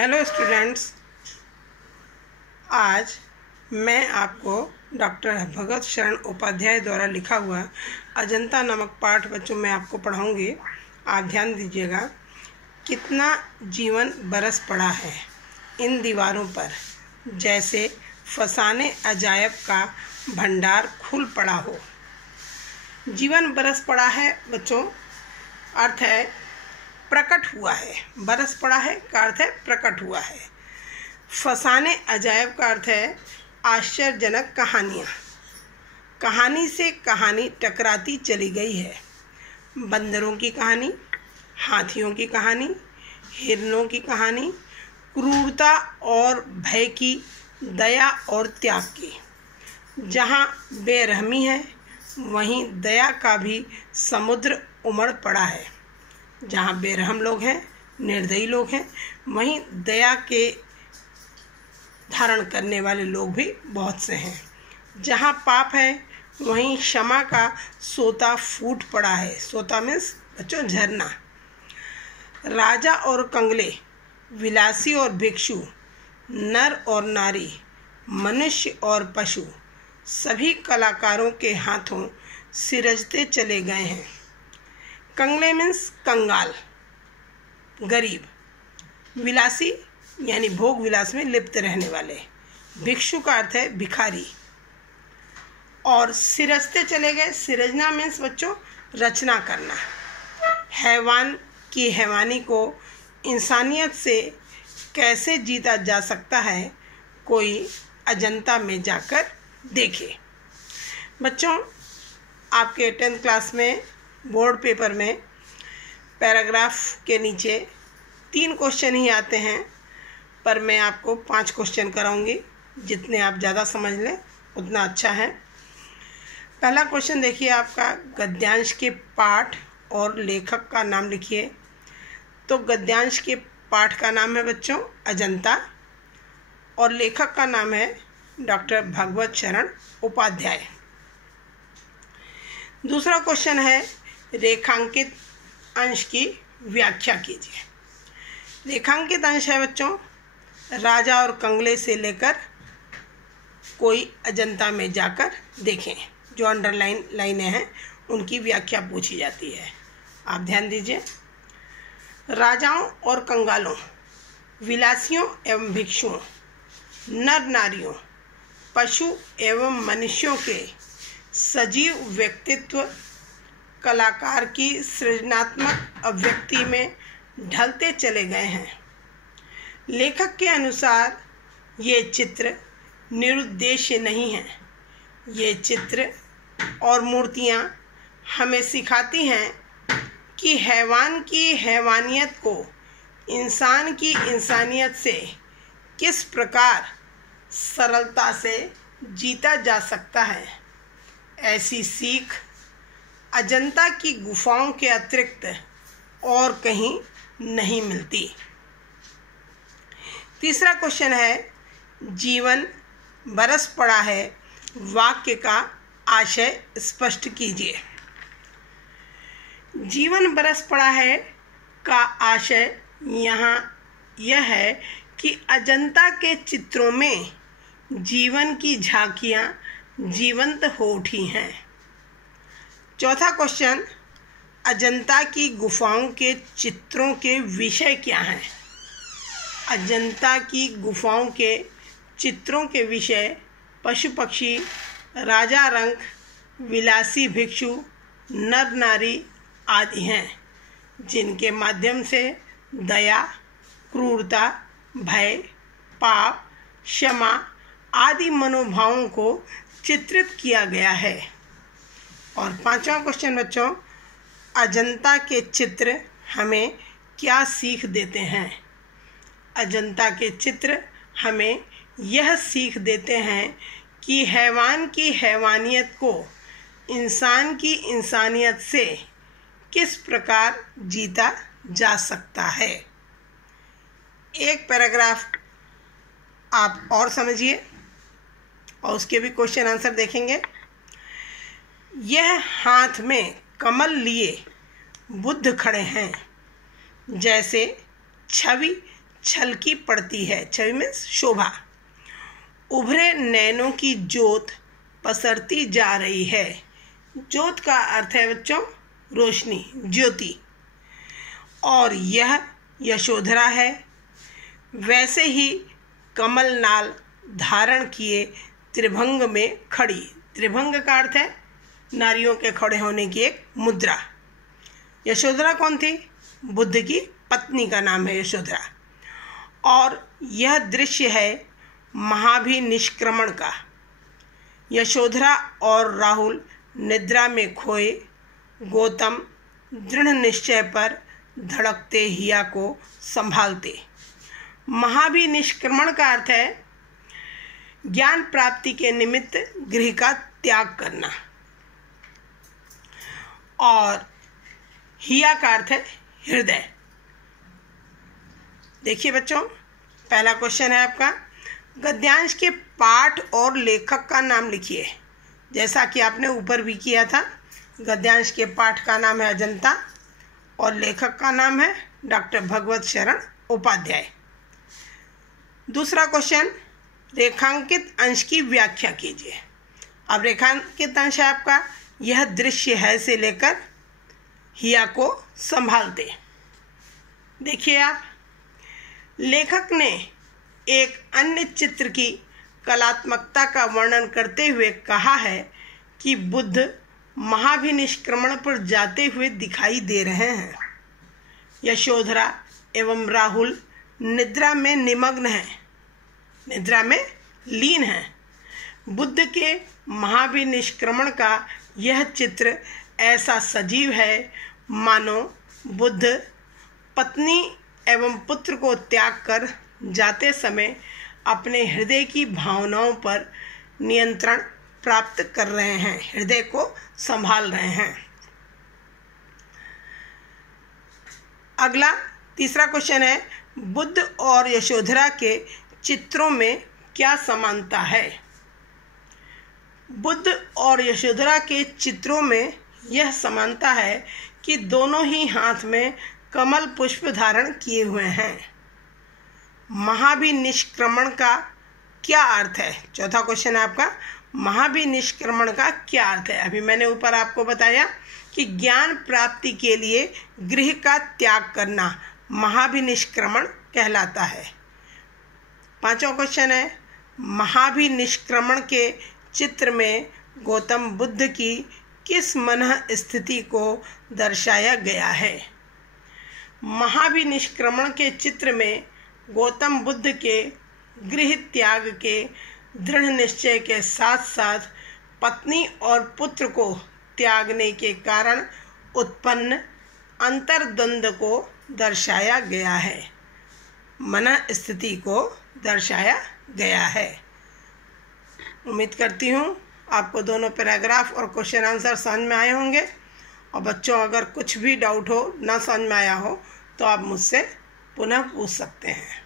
Hello students, आज मैं आपको डॉक्टर भगत शरण उपाध्याय द्वारा लिखा हुआ अजंता नामक पाठ बच्चों में आपको पढ़ाऊंगी। आप ध्यान दीजिएगा। कितना जीवन बरस पड़ा है इन दीवारों पर, जैसे फसाने अजायब का भंडार खुल पड़ा हो। जीवन बरस पड़ा है बच्चों, अर्थ है प्रकट हुआ है। बरस पड़ा है का अर्थ है प्रकट हुआ है। फसाने अजायब का अर्थ है आश्चर्यजनक कहानियाँ। कहानी से कहानी टकराती चली गई है। बंदरों की कहानी, हाथियों की कहानी, हिरणों की कहानी, क्रूरता और भय की, दया और त्याग की। जहाँ बेरहमी है वहीं दया का भी समुद्र उमड़ पड़ा है। जहाँ बेरहम लोग हैं, निर्दयी लोग हैं, वहीं दया के धारण करने वाले लोग भी बहुत से हैं। जहाँ पाप है वहीं क्षमा का सोता फूट पड़ा है। सोता मीन्स बच्चों झरना। राजा और कंगले, विलासी और भिक्षु, नर और नारी, मनुष्य और पशु, सभी कलाकारों के हाथों सिरजते चले गए हैं। कंगले मीन्स कंगाल, गरीब। विलासी यानी भोग विलास में लिप्त रहने वाले। भिक्षु का अर्थ है भिखारी। और सिरजते चले गए, सिरजना मीन्स बच्चों रचना करना। हैवान की हैवानी को इंसानियत से कैसे जीता जा सकता है, कोई अजंता में जाकर देखे। बच्चों, आपके 10th क्लास में बोर्ड पेपर में पैराग्राफ के नीचे 3 क्वेश्चन ही आते हैं, पर मैं आपको 5 क्वेश्चन कराऊंगी। जितने आप ज़्यादा समझ लें उतना अच्छा है। पहला क्वेश्चन देखिए आपका, गद्यांश के पाठ और लेखक का नाम लिखिए। तो गद्यांश के पाठ का नाम है बच्चों अजंता और लेखक का नाम है डॉक्टर भगवत शरण उपाध्याय। दूसरा क्वेश्चन है, रेखांकित अंश की व्याख्या कीजिए। रेखांकित अंश है बच्चों राजा और कंगले से लेकर कोई अजंता में जाकर देखें। जो अंडरलाइन लाइनें हैं उनकी व्याख्या पूछी जाती है। आप ध्यान दीजिए। राजाओं और कंगालों, विलासियों एवं भिक्षुओं, नर नारियों, पशु एवं मनुष्यों के सजीव व्यक्तित्व कलाकार की सृजनात्मक अभिव्यक्ति में ढलते चले गए हैं। लेखक के अनुसार ये चित्र निरुद्देश्य नहीं हैं। ये चित्र और मूर्तियाँ हमें सिखाती हैं कि हैवान की हैवानियत को इंसान की इंसानियत से किस प्रकार सरलता से जीता जा सकता है। ऐसी सीख अजंता की गुफाओं के अतिरिक्त और कहीं नहीं मिलती। तीसरा क्वेश्चन है, जीवन बरस पड़ा है वाक्य का आशय स्पष्ट कीजिए। जीवन बरस पड़ा है का आशय यहाँ यह है कि अजंता के चित्रों में जीवन की झांकियाँ जीवंत हो उठी हैं। चौथा क्वेश्चन, अजंता की गुफाओं के चित्रों के विषय क्या हैं। अजंता की गुफाओं के चित्रों के विषय पशु पक्षी, राजा रंक, विलासी भिक्षु, नर नारी आदि हैं, जिनके माध्यम से दया, क्रूरता, भय, पाप, क्षमा आदि मनोभावों को चित्रित किया गया है। और 5वां क्वेश्चन बच्चों, अजंता के चित्र हमें क्या सीख देते हैं। अजंता के चित्र हमें यह सीख देते हैं कि हैवान की हैवानियत को इंसान की इंसानियत से किस प्रकार जीता जा सकता है। एक पैराग्राफ आप और समझिए और उसके भी क्वेश्चन आंसर देखेंगे। यह हाथ में कमल लिए बुद्ध खड़े हैं, जैसे छवि छलकी पड़ती है। छवि मीन्स शोभा। उभरे नैनों की ज्योत पसरती जा रही है। ज्योत का अर्थ है बच्चों रोशनी, ज्योति। और यह यशोधरा है। वैसे ही कमल नाल धारण किए त्रिभंग में खड़ी। त्रिभंग का अर्थ है नारियों के खड़े होने की एक मुद्रा। यशोधरा कौन थी? बुद्ध की पत्नी का नाम है यशोधरा। और यह दृश्य है महाभिनिष्क्रमण का। यशोधरा और राहुल निद्रा में खोए। गौतम दृढ़ निश्चय पर धड़कते हिया को संभालते। महाभिनिष्क्रमण का अर्थ है ज्ञान प्राप्ति के निमित्त गृह का त्याग करना। और हिया का अर्थ है हृदय। देखिए बच्चों, पहला क्वेश्चन है आपका, गद्यांश के पाठ और लेखक का नाम लिखिए। जैसा कि आपने ऊपर भी किया था, गद्यांश के पाठ का नाम है अजंता और लेखक का नाम है डॉक्टर भगवत शरण उपाध्याय। दूसरा क्वेश्चन, रेखांकित अंश की व्याख्या कीजिए। अब रेखांकित अंश है आपका यह दृश्य है से लेकर हिया को संभालते। देखिए आप, लेखक ने एक अन्य चित्र की कलात्मकता का वर्णन करते हुए कहा है कि बुद्ध महाभिनिष्क्रमण पर जाते हुए दिखाई दे रहे हैं। यशोधरा एवं राहुल निद्रा में निमग्न हैं, निद्रा में लीन हैं। बुद्ध के महाभिनिष्क्रमण का यह चित्र ऐसा सजीव है मानो बुद्ध पत्नी एवं पुत्र को त्याग कर जाते समय अपने हृदय की भावनाओं पर नियंत्रण प्राप्त कर रहे हैं, हृदय को संभाल रहे हैं। अगला तीसरा क्वेश्चन है, बुद्ध और यशोधरा के चित्रों में क्या समानता है? बुद्ध और यशोधरा के चित्रों में यह समानता है कि दोनों ही हाथ में कमल पुष्प धारण किए हुए हैं। महाभिनिष्क्रमण का क्या अर्थ है? चौथा क्वेश्चन है आपका, महाभिनिष्क्रमण का क्या अर्थ है? अभी मैंने ऊपर आपको बताया कि ज्ञान प्राप्ति के लिए गृह का त्याग करना महाभिनिष्क्रमण कहलाता है। पांचवा क्वेश्चन है, महाभिनिष्क्रमण के चित्र में गौतम बुद्ध की किस मन स्थिति को दर्शाया गया है? महाभिनिष्क्रमण के चित्र में गौतम बुद्ध के गृह त्याग के दृढ़ निश्चय के साथ साथ पत्नी और पुत्र को त्यागने के कारण उत्पन्न अंतर्द्वंद को दर्शाया गया है, मन स्थिति को दर्शाया गया है। उम्मीद करती हूँ आपको दोनों पैराग्राफ और क्वेश्चन आंसर समझ में आए होंगे। और बच्चों, अगर कुछ भी डाउट हो, ना समझ में आया हो, तो आप मुझसे पुनः पूछ सकते हैं।